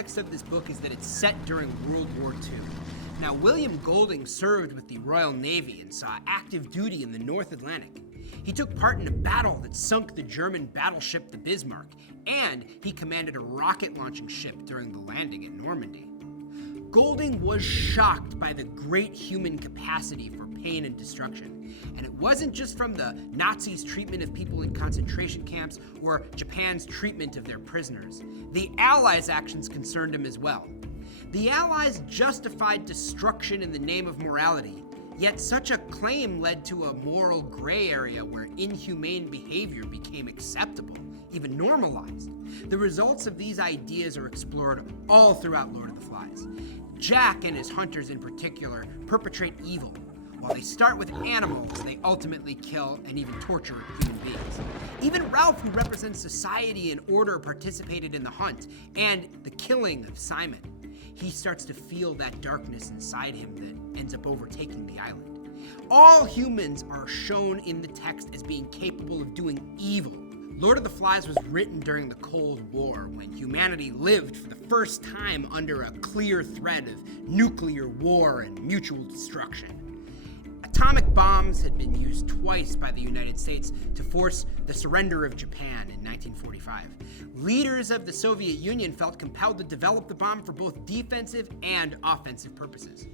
context of this book is that it's set during World War II. Now, William Golding served with the Royal Navy and saw active duty in the North Atlantic. He took part in a battle that sunk the German battleship the Bismarck, and he commanded a rocket-launching ship during the landing at Normandy. Golding was shocked by the great human capacity for pain and destruction. And it wasn't just from the Nazis' treatment of people in concentration camps or Japan's treatment of their prisoners. The Allies' actions concerned him as well. The Allies justified destruction in the name of morality, yet such a claim led to a moral gray area where inhumane behavior became acceptable, even normalized. The results of these ideas are explored all throughout Lord of the Flies. Jack and his hunters in particular perpetrate evil. While they start with animals, they ultimately kill and even torture human beings. Even Ralph, who represents society and order, participated in the hunt and the killing of Simon. He starts to feel that darkness inside him that ends up overtaking the island. All humans are shown in the text as being capable of doing evil. Lord of the Flies was written during the Cold War, when humanity lived for the first time under a clear threat of nuclear war and mutual destruction. Atomic bombs had been used twice by the United States to force the surrender of Japan in 1945. Leaders of the Soviet Union felt compelled to develop the bomb for both defensive and offensive purposes.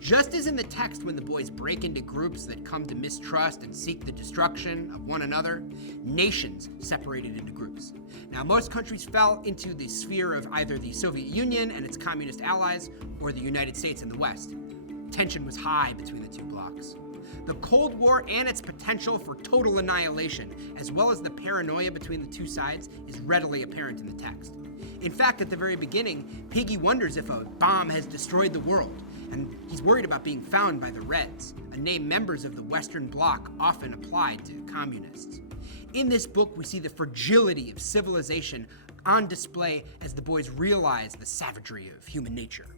Just as in the text, when the boys break into groups that come to mistrust and seek the destruction of one another, nations separated into groups. Now, most countries fell into the sphere of either the Soviet Union and its communist allies, or the United States and the West. Tension was high between the two blocs. The Cold War and its potential for total annihilation, as well as the paranoia between the two sides, is readily apparent in the text. In fact, at the very beginning, Piggy wonders if a bomb has destroyed the world, and he's worried about being found by the Reds, a name members of the Western Bloc often applied to communists. In this book, we see the fragility of civilization on display as the boys realize the savagery of human nature.